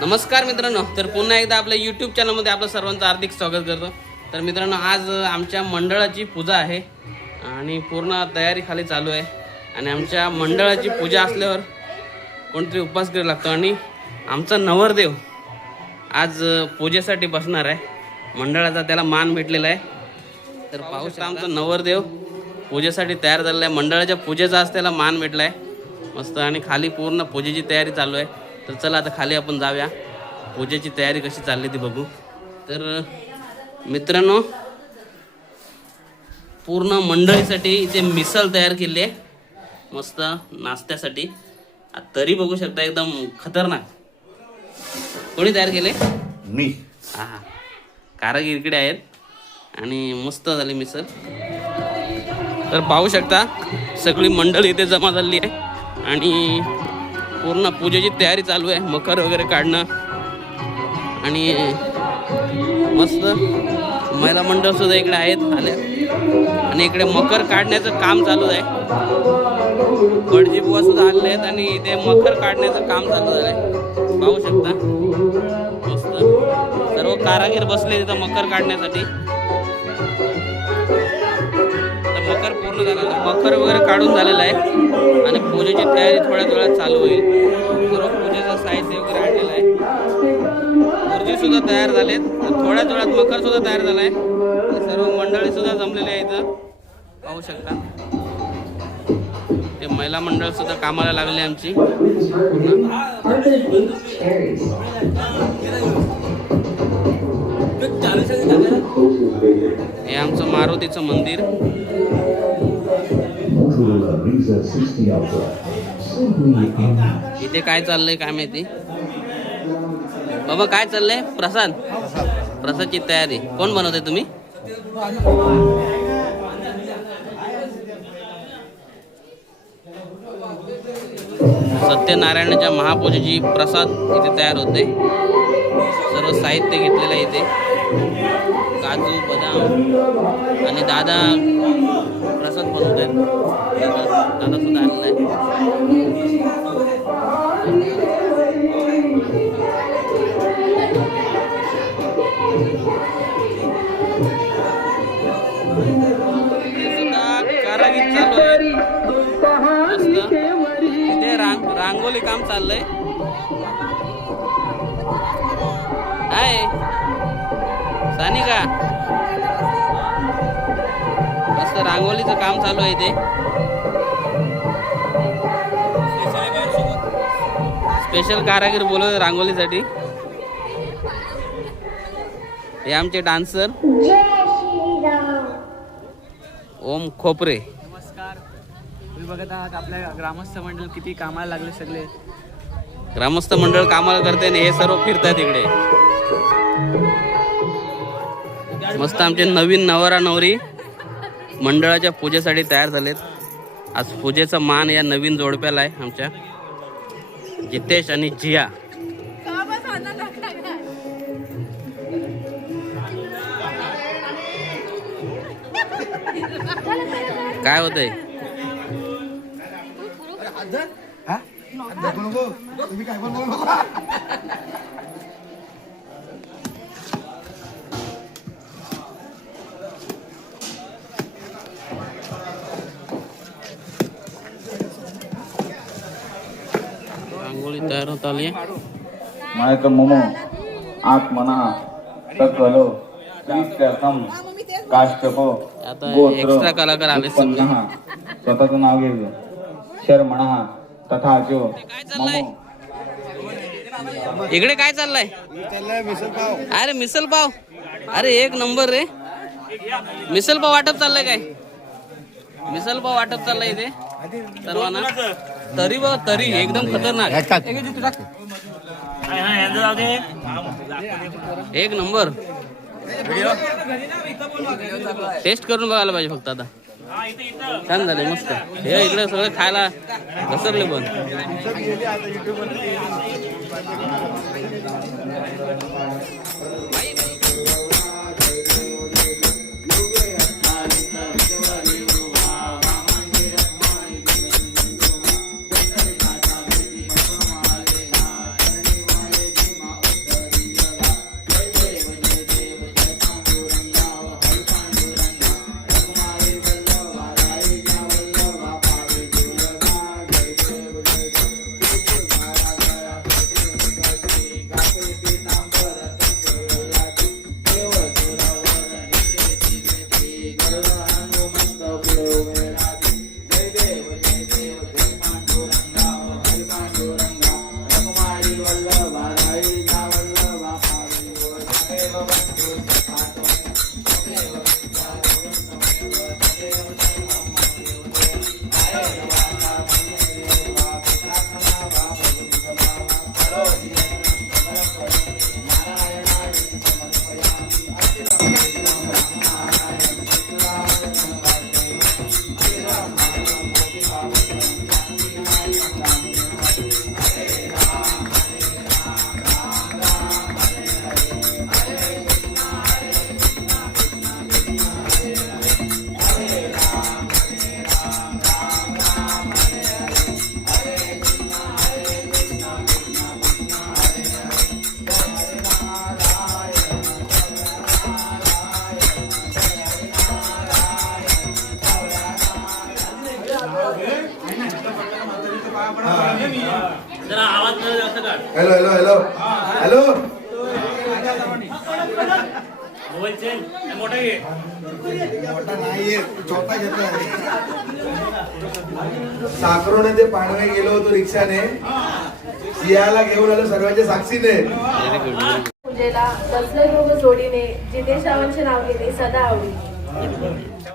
नमस्कार मित्रांनो तर पुन्हा एकदा आपल्या यूट्यूब चॅनलमध्ये आपलं सर्वांचं हार्दिक स्वागत करतो. तर मित्रांनो आज आमच्या मंडळाची पूजा आहे आणि पूर्ण तयारी खाली चालू आहे. आणि आमच्या मंडळाची पूजा असल्यावर कोणतरी उपवास करायला लागतो आणि आमचा नवरदेव आज पूजेसाठी बसणार आहे. मंडळाचा त्याला मान भेटलेला आहे. तर पाऊस आमचा नवरदेव पूजेसाठी तयार झालेला आहे. मंडळाच्या पूजेचा आज त्याला मान भेटला आहे मस्त आणि खाली पूर्ण पूजेची तयारी चालू आहे. तर चला आता खाली आपण जाऊया. पूजेची तयारी कशी चालली ती बघू. तर मित्रांनो पूर्ण मंडळीसाठी इथे मिसल तयार केली आहे. मस्त नाश्त्यासाठी. आ, तरी बघू शकता एकदम खतरनाक. कोणी तयार केले? मी. हा हा. कारागीर इकडे आहेत. आणि मस्त झाली मिसळ. तर पाहू शकता सगळी मंडळी इथे जमा झाली आहे. आणि पूर्ण पूजेची तयारी चालू आहे. मकर वगैरे काढणं. आणि मस्त महिला मंडळ सुद्धा इकडे आहेत. आले आणि इकडे मकर काढण्याचं काम चालू आहे. गडजी बुवा सुद्धा आलेले आहेत आणि इथे मकर काढण्याचं काम चालू झालं आहे पाहू शकता. मस्त. सर्व कारागीर बसले तिथं मकर काढण्यासाठी. पूर्ण झाला आहे. मकर वगैरे काढून झालेलं आहे. आणि पूजेची तयारी थोड्या थोड्या चालू होईल. सर्व पूजेचं साहित्य वगैरे आणलेलं आहे. गुरुजी सुद्धा तयार झालेत. थोड्या थोड्यात मकर सुद्धा तयार झाला आहे. सर्व मंडळी सुद्धा जमलेली आहे इथं. पाहू शकता. ते महिला मंडळ सुद्धा कामाला लागले आमची. हे आमचं मारुतीचं मंदिर. इथे काय चाललंय काय माहिती? बाबा काय चाललंय? प्रसाद. प्रसादची तयारी. कोण बनवते तुम्ही? सत्यनारायणाच्या महापूजेची प्रसाद इथे तयार होते सर्व साहित्य घेतलेलं आहे इथे. काजू बदाम आणि दादा प्रसाद बनवत आहेत दादा सुद्धा आलेला आहे. सुद्धा रांग रांगोली काम चाललंय. हाय सानिका मस्त रांगोलीचं काम चालू आहे इथे स्पेशल कारागीर बोलवत रांगोलीसाठी हे आमचे डान्सर ओम खोपरे. नमस्कार. तुम्ही बघत आहात आपल्या ग्रामस्थ मंडळ किती कामाला लागले सगळे. ग्रामस्थ मंडळ कामाला करते आणि हे सर्व फिरतात इकडे. मस्त आमचे नवीन नवरा नवरी मंडळाच्या पूजेसाठी तयार झालेत आज पूजेचा मान या नवीन जोडप्याला आहे आमच्या जितेश आणि जिया काय होतंय तयार होत आली आहे मायक मम आत्मना सकलो क्रिस्त्यर्थम काष्टप आता एक्स्ट्रा कलाकार आले सगळे. स्वतःचं नाव घ्यायचं शर्मण तथा मम. इकडे काय चाललंय? अरे मिसल पाव. अरे एक नंबर रे. मिसल पाव वाटप चाललंय काय? मिसल पाव वाटप चाललंय इथे सर्वांना. तरी बघ तरी एकदम खतरनाक. एक नंबर. टेस्ट करून बघायला पाहिजे फक्त आता. छान झाले मस्त. हे इकडे सगळं खायला घसरले पण. Hello hello hello hello मोठा नाहीये छोटा घेतला साखरोने ते पांडवे गेलो होतो रिक्षाने. सियाला घेऊन आलो सर्वांच्या साक्षीने. पूजेला बसले जोडीने जितेश रावांचे नाव घेणे सदा आवडी